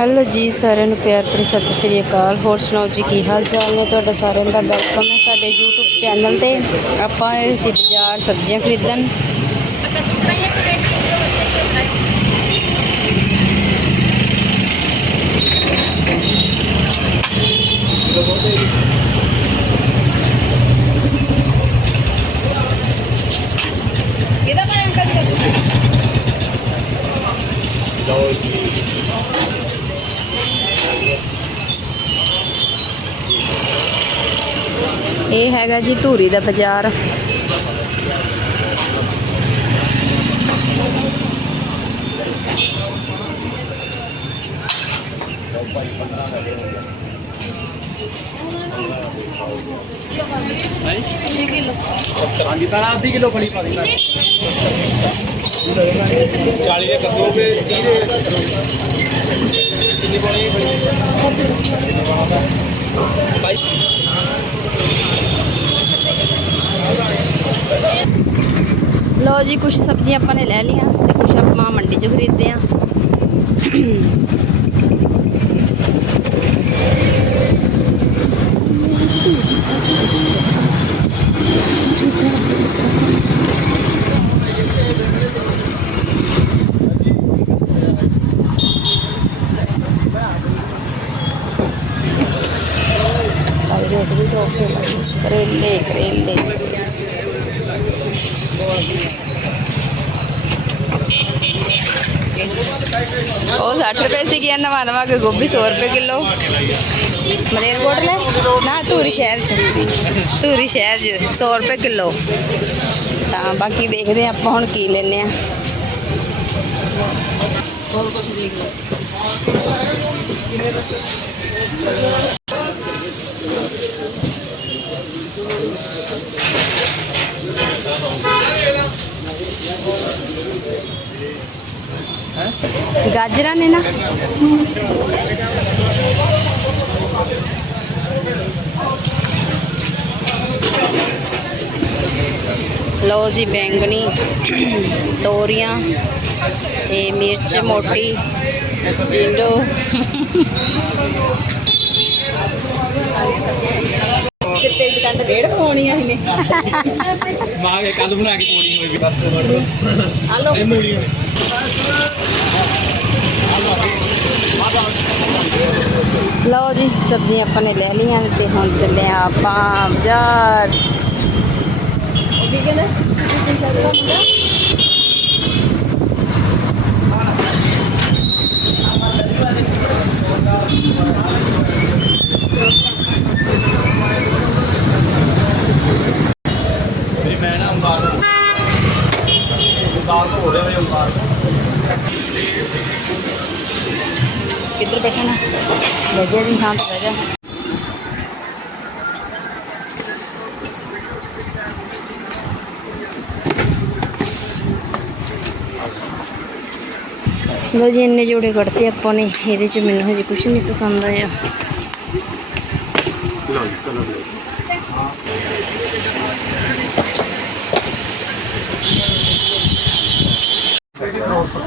Hello ਜੀ, ਸਾਰਿਆਂ ਨੂੰ ਪਿਆਰ ਭਰੀ ਸਤਿ ਸ੍ਰੀ ਅਕਾਲ। ਹੋਰ ਸੁਣਾਓ ਜੀ, ਕੀ ਹਾਲ ਚਾਲ ਨੇ ਤੁਹਾਡਾ ਸਾਰਿਆਂ ਦਾ? ਵੈਲਕਮ ਹੈ ਸਾਡੇ YouTube ਚੈਨਲ ਤੇ। ਆਪਾਂ ਆਏ ਸੀ ਬਾਜ਼ਾਰ ਸਬਜ਼ੀਆਂ ਖਰੀਦਣ। ਇਹ ਹੈਗਾ ਜੀ ਧੂਰੀ ਦਾ ਬਾਜ਼ਾਰ। ਹਾਂਜੀ ਤਾਂ ਆਧੀ ਕਿਲੋ ਬਣੀ ਪਾ ਦੀ 40 ਦੇ ਕੱਦੋਗੇ 30 ਦੇ ਕਿੰਨੀ ਬਣੀ ਬਾਈ ਲੋ ਜੀ ਕੁਝ ਸਬਜ਼ੀਆਂ ਆਪਾਂ ਨੇ ਲੈ ਲਈਆਂ ਤੇ ਕੁਝ ਆਪਾਂ ਮੰਡੀ 'ਚ ਖਰੀਦਦੇ ਆ ਭਾਈ ਰੇਟ ਵੀ ਤਾਂ ਓਕੇ ਲੱਗੇ ਕਰੇਲੇ ਕਰੇਲੇ ਉਹ 60 ਰੁਪਏ ਸੀ ਗਿਆ ਨਵਾਂ ਨਵਾਂ ਕੇ ਗੋਭੀ 100 ਰੁਪਏ ਕਿਲੋ। ਮਲੇਰਕੋਟਲੇ ਨਾ, ਧੂਰੀ ਸ਼ਹਿਰ ਚ। ਧੂਰੀ ਸ਼ਹਿਰ ਚ 100 ਰੁਪਏ ਕਿਲੋ। ਤਾਂ ਬਾਕੀ ਦੇਖਦੇ ਹਾਂ ਆਪਾਂ ਹੁਣ ਕੀ ਲੈਨੇ ਆ ਹੋਰ ਕੁਝ ਦੇਖ ਲਓ ਗਾਜਰਾਂ ਨੇ गाजरा लेना। लो जी बैंगनी तोरिया मिर्च मोटी टिंडो ਤੇ ਡੇਢ ਪਾਉਣੀਆਂ ਇਹਨੇ। ਮਾਂ ਕੇ ਕੱਲ ਬਣਾ ਕੇ ਪੋੜੀ ਹੋਈ ਵੀ ਬਸ ਹਲੋ ਇਹ ਮੂਲੀ ਹੋਈ ਲਓ ਜੀ ਸਬਜ਼ੀਆਂ ਆਪਾਂ ਨੇ ਲੈ ਲਈਆਂ ਤੇ ਹੁਣ ਚੱਲੇ ਆ ਆਪਾਂ ਬਾਜ਼ਾਰ। ਮੇਰੀ ਮੈਂ ਨਾ ਅੰਬਾਰ ਨੂੰ ਦਾਲ ਤੋਂ ਹੋ ਰਿਹਾ ਮੇਰੇ ਅੰਬਾਰ ਕਿੱਧਰ ਬੈਠਣਾ ਲੈ ਜਾ ਜੀ ਹਾਂ ਲੈ ਜਾ। ਲੋ ਜੀ ਇੰਨੇ ਜੋੜੇ ਕੱਢਤੇ ਆਪਾਂ ਨੇ। ਇਹਦੇ ਚ ਮੈਨੂੰ ਹਜੇ ਕੁਝ ਨਹੀਂ ਪਸੰਦ ਆਇਆ। ਲਓ ਜੀ ਕਲਰ ਲੈ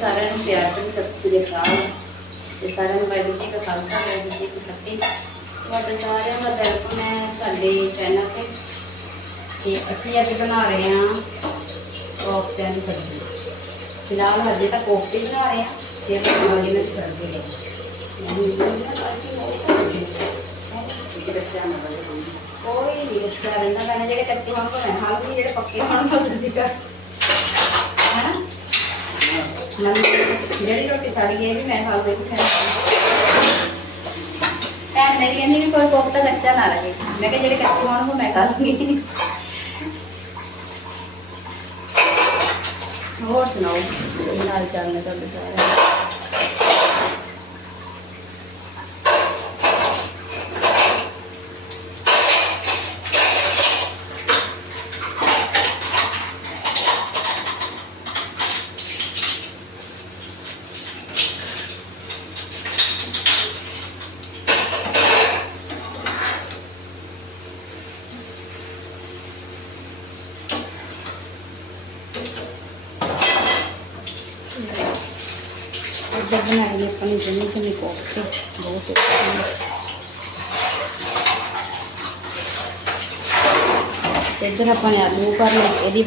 ਸਾਰਿਆਂ ਨੂੰ ਪਿਆਰ ਭਰੀ ਸਤਿ ਸ੍ਰੀ ਅਕਾਲ ਤੇ ਸਾਰਿਆਂ ਨੂੰ ਵਾਹਿਗੁਰੂ ਜੀ ਕਾ ਖਾਲਸਾ, ਵਾਹਿਗੁਰੂ ਜੀ ਕੀ ਫਤਿਹ। ਤੁਹਾਡੇ ਸਾਰਿਆਂ ਦਾ ਵੈਲਕਮ ਹੈ ਸਾਡੇ ਚੈਨਲ ਤੇ ਤੇ ਅਸੀਂ ਅੱਜ ਬਣਾ ਰਹੇ ਹਾਂ ਕੋਫਤਿਆਂ ਦੀ ਸਬਜ਼ੀ। ਫਿਲਹਾਲ ਹਜੇ ਤਾਂ ਕੋਫਤੇ ਬਣਾ ਰਹੇ ਹਾਂ, ਤੇ ਆਪਾਂ ਬਣਾਉਣੀ ਦੀ ਸਬਜ਼ੀ ਲੈ ਕੋਈ ਨਹੀਂ, ਬੱਚਾ ਰਹਿੰਦਾ, ਮੈਂ ਜਿਹੜੇ ਕੱਚੇ ਹੋਣ ਕੋ ਮੈਂ ਖਾ ਲੂੰਗੀ, ਜਿਹੜੇ ਪੱਕੇ ਹੋਣ ਕੋ ਤੁਸੀਂ ਕਰ। ਹੈਨਾ ਮੰਮੀ ਜਿਹੜੀ ਰੋਟੀ ਸਾੜੀ ਗਈ ਵੀ ਮੈਂ ਖਾ ਲੂੰਗੀ ਮੈਂ ਭੈਣ ਮੇਰੀ ਕਹਿੰਦੀ ਵੀ ਕੋਈ ਕੋਫਤਾ ਕੱਚਾ ਨਾ ਰਹੇ। ਮੈਂ ਕਿਹਾ ਜਿਹੜੇ ਕੱਚੇ ਹੋਣ ਉਹ ਮੈਂ ਖਾ ਲੂੰਗੀ। ਹੋਰ ਸੁਣਾਓ? ਨਾਲ ਹਾਲ ਤੁਹਾਡੇ ਸਾਰਿਆਂ ਦੇ ਇੱਧਰ ਬਣਾਏ ਨੇ ਆਪਾਂ ਨੇ ਜਮੀ ਜਮੀ ਕੋਫਤੇ ਬਹੁਤ ਅੱਛੇ ਨੇ ਤੇ ਇੱਧਰ ਆਪਾਂ ਨੇ ਆਲੂ ਕਰ ਲਏ ਇਹਦੀ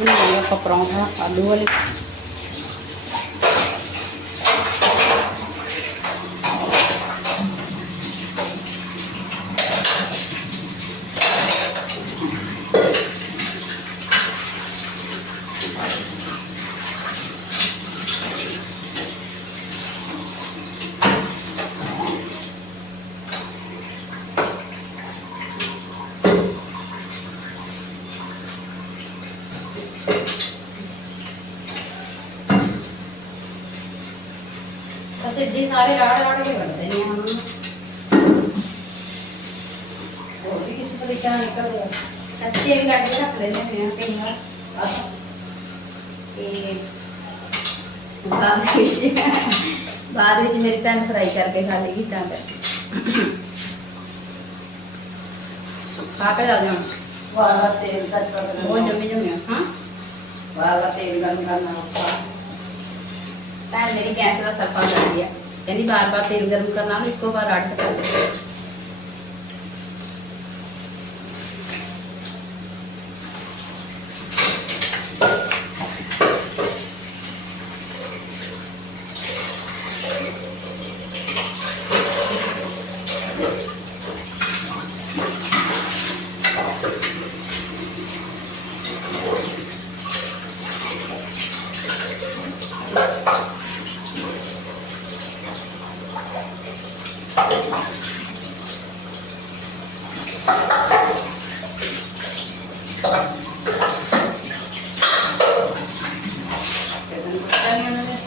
ਬਸ ਇੱਦਾਂ ਸਾਰੇ ਰਾੜ ਰਾੜ ਕੇ ਕਰਦੇ ਨੇ ਹੁਣ। ਹੋਰ ਵੀ ਕਿਸੇ ਤਰੀਕੇ ਨਾਲ ਨਿਕਲ ਗਿਆ ਕੱਚੇ ਵੀ ਕੱਟ ਕੇ ਰੱਖ ਲੈਂਦੇ ਹੁੰਦੇ ਆ ਕਈ ਵਾਰ। ਤੇ ਬਾਅਦ ਵਿੱਚ ਬਾਅਦ ਵਿੱਚ ਮੇਰੀ ਭੈਣ ਫਰਾਈ ਕਰਕੇ ਖਾ ਲੇਗੀ ਤਾਂ ਕਰਕੇ। ਖਾ ਕੇ ਜਾ ਜਾਣ ਵਾਲਾ ਤੇਲ ਦਾ ਪਕੜ ਬਹੁਤ ਜੰਮੀ ਜੰਮੀ ਹਾਂ ਵਾਲਾ ਤੇਲ ਗਰਮ ਕਰਨਾ ਔਖਾ। ਭੈਣ ਮੇਰੀ ਗੈਸ ਦਾ ਸਰਪਾ ਕਰ ਰਹੀ ਆ। ਕਹਿੰਦੀ ਬਾਰ ਬਾਰ ਤੇਲ ਗਰਮ ਕਰਨਾ ਵੀ ਇੱਕੋ ਵਾਰ ਅੱਡ ਕਰ। ਦੇ ਤੇ ਤੈਨੂੰ ਪਤਾ ਨਹੀਂ ਉਹਨਾਂ ਨੇ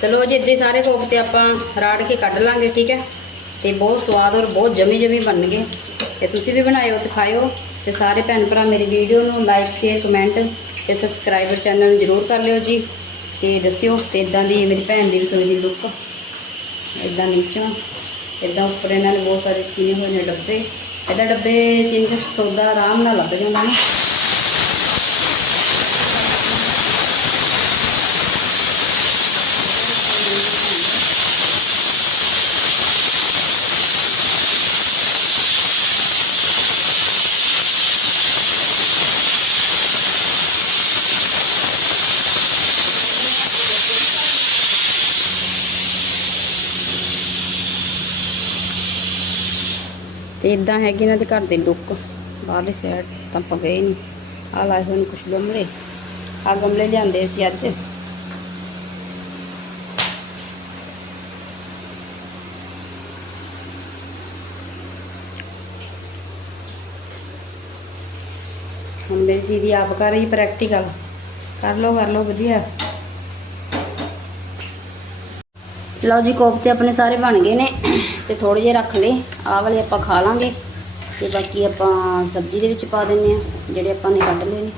ਤਾਂ ਸੀਗੀ ਚਲੋ ਜੀ, ਇੱਦਾਂ ਹੀ ਸਾਰੇ ਕੋਫਤੇ ਆਪਾਂ ਰਾੜ ਕੇ ਕੱਢ ਲਾਂਗੇ, ਠੀਕ ਹੈ? ਤੇ ਬਹੁਤ ਸਵਾਦ ਔਰ ਬਹੁਤ ਜਮੀ ਜਮੀ ਬਣਨਗੇ। ਤੇ ਤੁਸੀਂ ਵੀ ਬਣਾਇਓ ਤੇ ਖਾਇਓ। ਤੇ ਸਾਰੇ ਭੈਣ ਭਰਾ ਮੇਰੀ ਵੀਡੀਓ ਨੂੰ ਲਾਈਕ ਸ਼ੇਅਰ ਕਮੈਂਟ ਤੇ ਸਬਸਕ੍ਰਾਈਬਰ ਚੈਨਲ ਨੂੰ ਜਰੂਰ ਕਰ ਲਿਓ ਜੀ। ਤੇ ਦੱਸਿਓ ਤੇ ਇਦਾਂ ਦੀ ਮੇਰੀ ਭੈਣ ਦੀ ਰਸੋਈ ਦੀ ਲੁੱਕ ਇਦਾਂ ਨੀਚੋਂ ਇਦਾਂ ਉੱਪਰ ਇਹਨਾਂ ਨੇ ਬਹੁਤ ਸਾਰੇ ਚੀਨੇ ਹੋਏ ਨੇ ਡੱਬੇ। ਇਹਦਾ ਡੱਬੇ ਚੀਨ ਦੇ ਸੌਦਾ ਆਰਾਮ ਨਾਲ ਲੱਭ ਜਾਂਦਾ ਨਾ। ਤੇ ਇਦਾਂ ਹੈਗੀ ਇਹਨਾਂ ਦੇ ਘਰ ਦੇ ਲੁੱਕ, ਬਾਹਰਲੀ ਸਾਈਡ ਤਾਂ ਆਪਾਂ ਗਏ ਨਹੀਂ ਆ ਲਾਏ ਹੋਏ ਨੇ ਕੁਛ ਗਮਲੇ। ਆ ਗਮਲੇ ਲਿਆਂਦੇ ਸੀ ਅੱਜ। ਹੁਣ ਮੇਰੀ ਦੀਦੀ ਆਪ ਕਰ ਰਹੀ ਪ੍ਰੈਕਟੀਕਲ ਕਰ ਲਓ ਕਰ ਲਓ, ਵਧੀਆ। ਲਓ ਜੀ, ਕੋਫਤੇ ਆਪਣੇ ਸਾਰੇ ਬਣ ਗਏ ਨੇ। ਤੇ ਥੋੜੇ ਜਿਹੇ ਰੱਖ ਲਏ। ਆਹ ਵਾਲੇ ਆਪਾਂ ਖਾ ਲਾਂਗੇ। ਤੇ ਬਾਕੀ ਆਪਾਂ ਸਬਜ਼ੀ ਦੇ ਵਿੱਚ ਪਾ ਦਿੰਨੇ ਆ ਜਿਹੜੇ ਆਪਾਂ ਨੇ ਕੱਢ ਲਏ ਨੇ।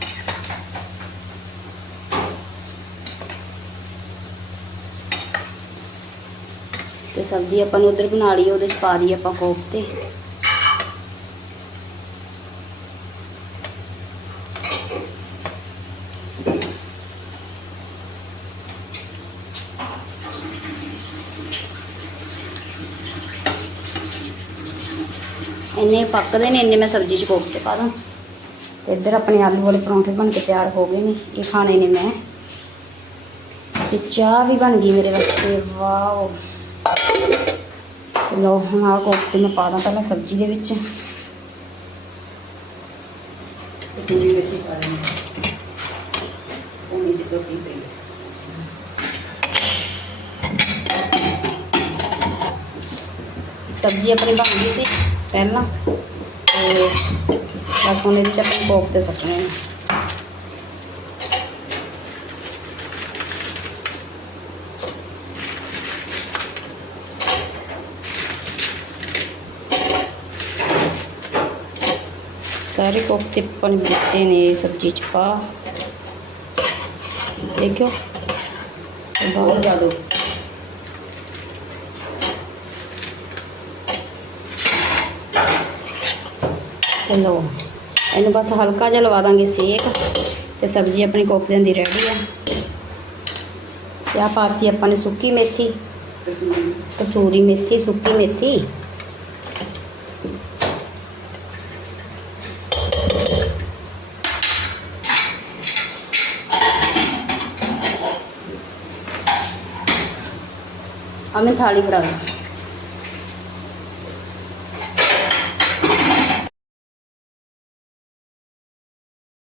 ਤੇ ਸਬਜ਼ੀ ਆਪਾਂ ਨੂੰ ਉਧਰ ਬਣਾ ਲਈ, ਉਹਦੇ ਚ ਪਾ ਦਈਏ ਆਪਾਂ ਕੋਫਤੇ। ਇੰਨੇ ਪੱਕਦੇ ਨੇ, ਇੰਨੇ ਮੈਂ ਸਬਜ਼ੀ ਚ ਕੋਫਤੇ ਪਾ ਦਾਂ। ਤੇ ਇੱਧਰ ਆਪਣੇ ਆਲੂ ਵਾਲੇ ਪਰੌਂਠੇ ਬਣ ਕੇ ਤਿਆਰ ਹੋ ਗਏ ਨੇ, ਇਹ ਖਾਣੇ ਨੇ ਮੈਂ। ਤੇ ਚਾਹ ਵੀ ਬਣ ਗਈ ਮੇਰੇ ਵਾਸਤੇ, ਵਾਓ। ਤੇ ਹੁਣ ਆਹ ਕੋਫਤੇ ਮੈਂ ਪਾ ਦਾਂ ਪਹਿਲਾਂ ਸਬਜ਼ੀ ਦੇ ਵਿੱਚ। ਸਬਜ਼ੀ ਆਪਣੀ ਬਣ ਗਈ ਸੀ। ਪਹਿਲਾਂ। ਤੇ ਬਸ ਹੁਣ ਇਹਦੇ ਚ ਆਪਾਂ ਕੋਕ ਤੇ ਸੁੱਟਣੇ ਨੇ ਸਾਰੇ ਕੋਫਤੇ ਆਪਾਂ ਦਿੱਤੇ ਨੇ ਸਬਜ਼ੀ ਚ ਪਾ। ਦੇਖਿਓ। ਤੇ ਜ਼ਿਆਦਾ ਤੇ ਲਓ ਇਹਨੂੰ ਬਸ ਹਲਕਾ ਜਿਹਾ ਲਵਾ ਦਾਂਗੇ ਸੇਕ ਤੇ ਸਬਜ਼ੀ ਆਪਣੀ ਕੋਫਤਿਆਂ ਦੀ ਰੈਡੀ ਆ। ਤੇ ਆਹ ਪਾਤੀ ਆਪਾਂ ਨੇ ਸੁੱਕੀ ਮੇਥੀ। ਕਸੂਰੀ ਮੇਥੀ, ਸੁੱਕੀ ਮੇਥੀ। ਆ ਮੈਂ ਥਾਲੀ ਫੜਾ